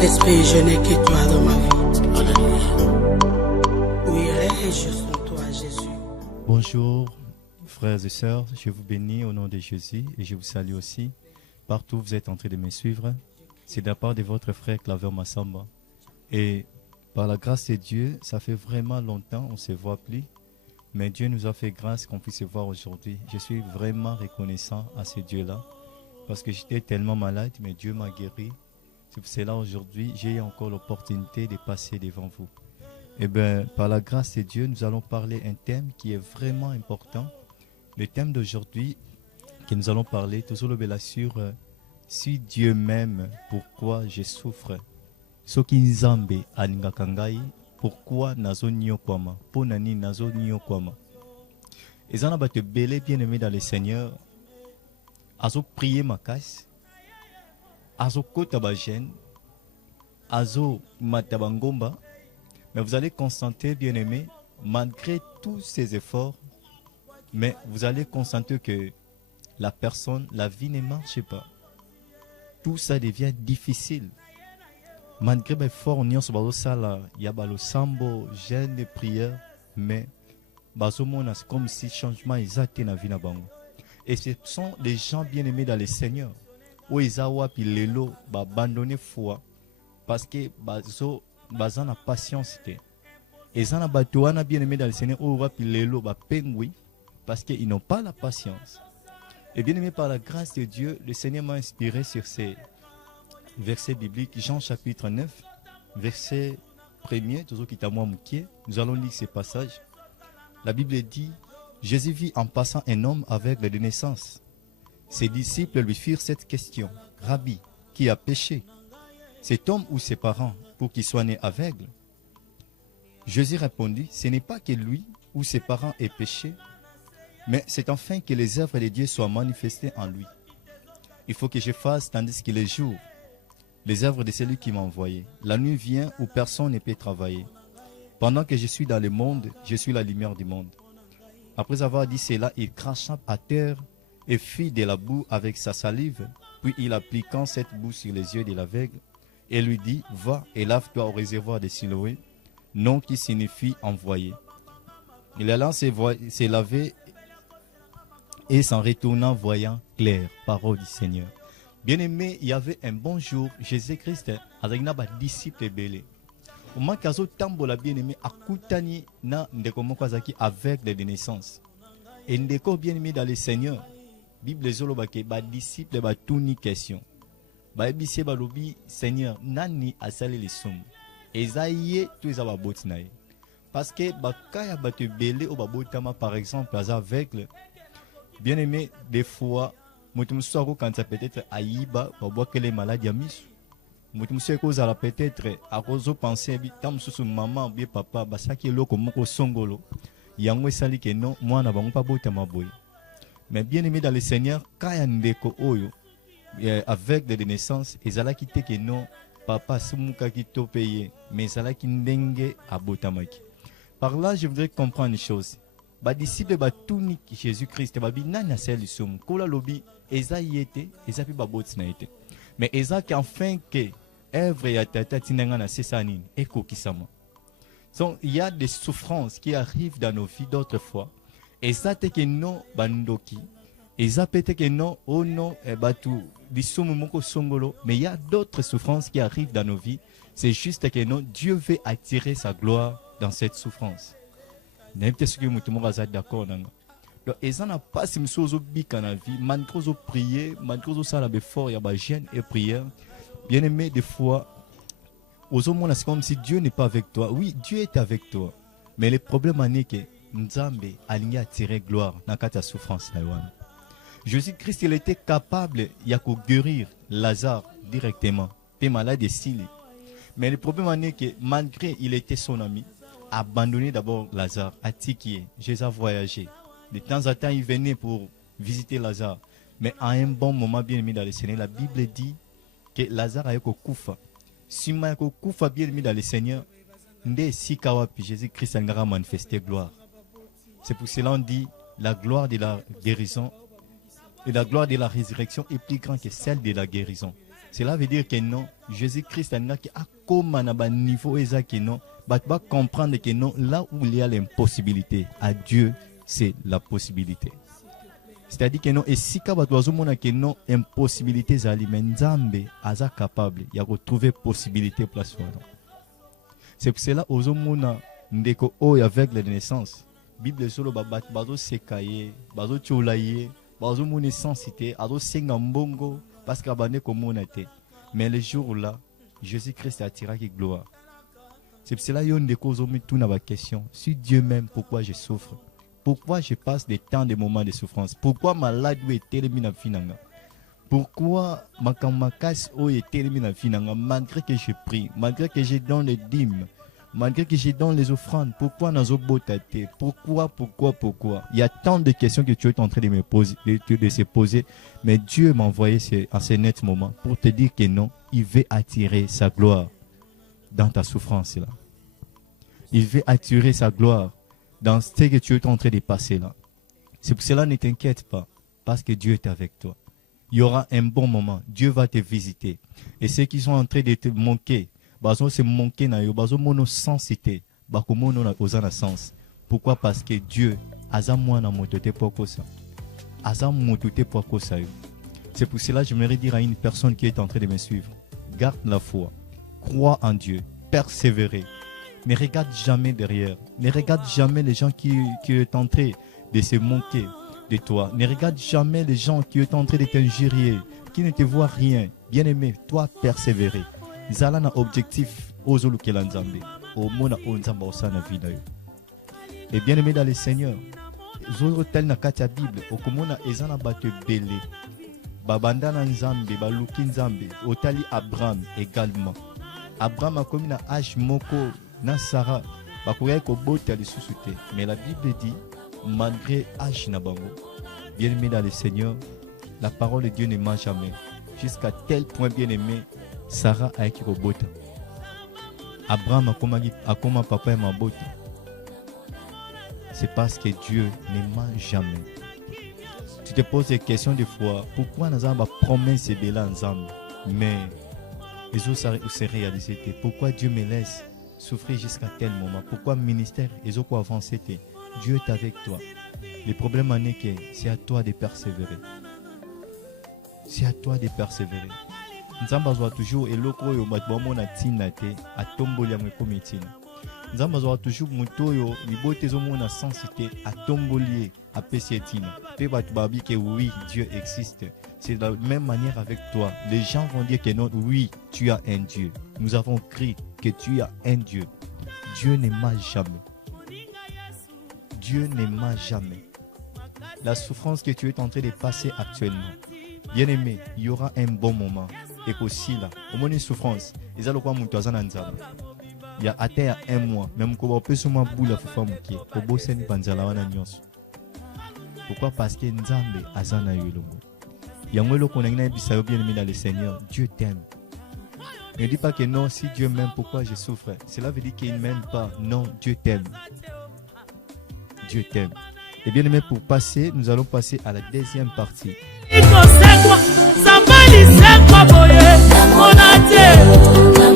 Saint-Esprit, je n'ai que toi dans ma vie. Alléluia. Oui, juste en toi, Jésus. Bonjour, frères et sœurs. Je vous bénis au nom de Jésus et je vous salue aussi. Partout où vous êtes en train de me suivre, c'est de la part de votre frère Claver Massamba. Et par la grâce de Dieu, ça fait vraiment longtemps, on ne se voit plus. Mais Dieu nous a fait grâce qu'on puisse se voir aujourd'hui. Je suis vraiment reconnaissant à ce Dieu-là. Parce que j'étais tellement malade, mais Dieu m'a guéri. C'est pour cela aujourd'hui, j'ai encore l'opportunité de passer devant vous. Et bien, par la grâce de Dieu, nous allons parler un thème qui est vraiment important. Le thème d'aujourd'hui que nous allons parler, toujours le sur si Dieu m'aime, pourquoi je souffre. Soki nzambe alingaka ngai, pourquoi nazo nyokwama, ponani nazo nyokwama. Ezana bato belé bien-aimé dans le Seigneur, azo prier ma casse, azo kota ba gêne, azo matabangomba. Mais vous allez constater, bien-aimé, malgré tous ces efforts, mais vous allez constater que la personne, la vie ne marche pas. Tout ça devient difficile. Malgré mes efforts, on y a il y a le sambo, jeûne de prière, mais c'est comme si le changement est dans la vie. Et ce sont les gens bien-aimés dans le Seigneur. Où ils ont abandonné foi parce que bazan na patience te. Et ça na batouana bien aimé dans le Seigneur ou va pilelo ba pengui parce qu'ils n'ont pas la patience. Et bien aimé par la grâce de Dieu, le Seigneur m'a inspiré sur ces versets bibliques. Jean chapitre 9, verset 1er, toujours qui t'a moi moukier. Nous allons lire ces passages. La Bible dit: Jésus vit en passant un homme aveugle de naissance. Ses disciples lui firent cette question: Rabbi, qui a péché, cet homme ou ses parents, pour qu'il soit né aveugle? Jésus répondit: ce n'est pas que lui ou ses parents aient péché, mais c'est enfin que les œuvres de Dieu soient manifestées en lui. Il faut que je fasse tandis qu'il est jour les œuvres de celui qui m'a envoyé. La nuit vient où personne ne peut travailler. Pendant que je suis dans le monde, je suis la lumière du monde. Après avoir dit cela, il cracha à terre et fit de la boue avec sa salive, puis il appliquant cette boue sur les yeux de l'aveugle, et lui dit: va et lave-toi au réservoir de Siloé, nom qui signifie envoyé. Il alla se laver et s'en retournant voyant clair. Parole du Seigneur. Bien-aimé, il y avait un bon jour, Jésus-Christ avec na disciple belé. Au moment qu'azo tambola bien-aimé akutani na ndeko mokwazaki avec de naissance. Et ndeko bien-aimé dans le Seigneur, Bible zolo bake ba disciple ba tuni question. Baebise balobi: Seigneur, nani asali les sommes. Ezaïe tous les ababotinaï. Parce que bakaya bate belé au babotama par exemple as aveugle. Bien aimé, des fois, mutumsuako quand ça peut-être aïba babwa que les maladies à mis. Mutumsuako zala peut-être à cause penser tam susu maman bien papa basaki loko moko songolo. Yango esali que non moi na bango pa botama boy. Mais bien aimé dans le Seigneur, kaya ndeko oyo avec des naissances, et zala qui te que non papa sumuka qui to payé, mais zala qui ndenge abotamaki. Par là, je voudrais comprendre une chose. Ba disciple ba tuni Jésus-Christ ba binana sel sum kola lobi eza yete eza pi ba botsina yete. Mais eza qui enfin que œuvre ya tata tinanga na sesanine eko kisama. Donc il y a des souffrances qui arrivent dans nos vies d'autres fois. Et ça te que non bandoki. Et ça peut-être que non, oh non, mais il y a d'autres souffrances qui arrivent dans nos vies. C'est juste que non, Dieu veut attirer sa gloire dans cette souffrance. N'importe que vous êtes d'accord. Donc, et ça n'a pas si nous bika na vie, malgré prier, malgré ça la fort, il y a jeûne et prière. Bien aimé, des fois, aux hommes, c'est comme si Dieu n'est pas avec toi. Oui, Dieu est avec toi. Mais le problème est que Nzambe aligné à tirer gloire dans la souffrance. Jésus-Christ, il était capable de guérir Lazare directement, des malades et signes. Mais le problème est que malgré il était son ami, abandonné d'abord Lazare, à Tikié, Jésus a voyagé. De temps en temps, il venait pour visiter Lazare. Mais à un bon moment bien mis dans le Seigneur, la Bible dit que Lazare a eu koufa. Si ma koufa bien mis dans le Seigneur, Jésus-Christ a manifesté gloire. C'est pour cela qu'on dit la gloire de la guérison et la gloire de la résurrection est plus grande que celle de la guérison. Cela veut dire que non, Jésus-Christ a comme un niveau exact que non, va comprendre que non, là où il y a l'impossibilité, à Dieu, c'est la possibilité. C'est-à-dire que non, et si tu as non, impossibilité, mais Nzambe est capable, il y a retrouvé possibilité pour la soirée. C'est pour cela que avec la naissance, la Bible est sur le babat, bazo sekaye, bazo tcholaye, bazo mone sensité, bazo sengambongo, parce que abandé comme on était. Mais le jour là, Jésus-Christ a tiré qui gloire. C'est pour cela qu'il y a une cause tout dans la question. Si Dieu m'aime, pourquoi je souffre? Pourquoi je passe des temps, des moments de souffrance? Pourquoi ma malade est terminée finanga? Pourquoi ma kamakas est terminée finanga? Malgré que je prie, malgré que je donne les dîmes, malgré que je donne les offrandes, pourquoi nous avons botaté? Pourquoi? Il y a tant de questions que tu es en train de me poser, de se poser. Mais Dieu m'a envoyé à ce net moment pour te dire que non, il veut attirer sa gloire dans ta souffrance là. Il veut attirer sa gloire dans ce que tu es en train de passer là. C'est pour cela, ne t'inquiète pas, parce que Dieu est avec toi. Il y aura un bon moment, Dieu va te visiter. Et ceux qui sont en train de te manquer, bazo se manquer na yo, bazo mono sensité, bako mono na ozana sens. Pourquoi? Parce que Dieu aza mwana motote poko ça. Aza motote poko ça. C'est pour cela que j'aimerais dire à une personne qui est en train de me suivre, garde la foi, crois en Dieu, persévérer. Ne regarde jamais derrière. Ne regarde jamais les gens qui sont en train de se moquer de toi. Ne regarde jamais les gens qui sont en train de t'injurier, qui ne te voient rien. Bien-aimé, toi persévérer. Zala na objectif ozolu kelanzambe. Au mona onzamba osana vida yo. Et bien-aimé dans le Seigneur, zolo tel na katia Bible, okomona ezana bate belé. Babanda na nzambe, baluki nzambe, otali Abraham également. Abraham a commis na âge moko na Sarah, bakoya ko bota les sous-souté. Mais la Bible dit, malgré âge na bango, bien-aimé dans le Seigneur, la parole de Dieu ne ment jamais. Jusqu'à tel point, bien-aimé, Sarah a écrit au bota. Abraham a comme papa et ma bota. C'est parce que Dieu ne ment jamais. Tu te poses des questions des fois, pourquoi nous avons promesse de l'ensemble, mais les autres se réalisent. Pourquoi Dieu me laisse souffrir jusqu'à tel moment? Pourquoi le ministère et autres avancer? Dieu est avec toi. Le problème est que c'est à toi de persévérer. C'est à toi de persévérer. Nous avons toujours et l'autre na tinate à tombolia me komitina. Nous avons toujours mutoyo libote zomo na sensité à tombolier à pesietina. Pe batbabi que oui, Dieu existe. C'est de la même manière avec toi. Les gens vont dire que non, oui, tu as un Dieu. Nous avons crié que tu as un Dieu. Dieu ne ment jamais. Dieu ne ment jamais. La souffrance que tu es en train de passer actuellement, bien aimé, il y aura un bon moment. Et aussi là, au moins une souffrance, ils allont quoi monter à Nzamba. Il y a atteint un mois, même quand on peut se mettre boule à faire mouki, au beau sen panzala wana nyonso. Pourquoi? Parce que Nzambe azana yolo. Il y a un mot qu'on a bien aimé dans le Seigneur. Dieu t'aime. Ne dis pas que non, si Dieu m'aime, pourquoi je souffre? Cela veut dire qu'il ne m'aime pas. Non, Dieu t'aime. Dieu t'aime. Et bien aimé, pour passer, nous allons passer à la deuxième partie. Iko sekwa, sambali sekwa boye, monate.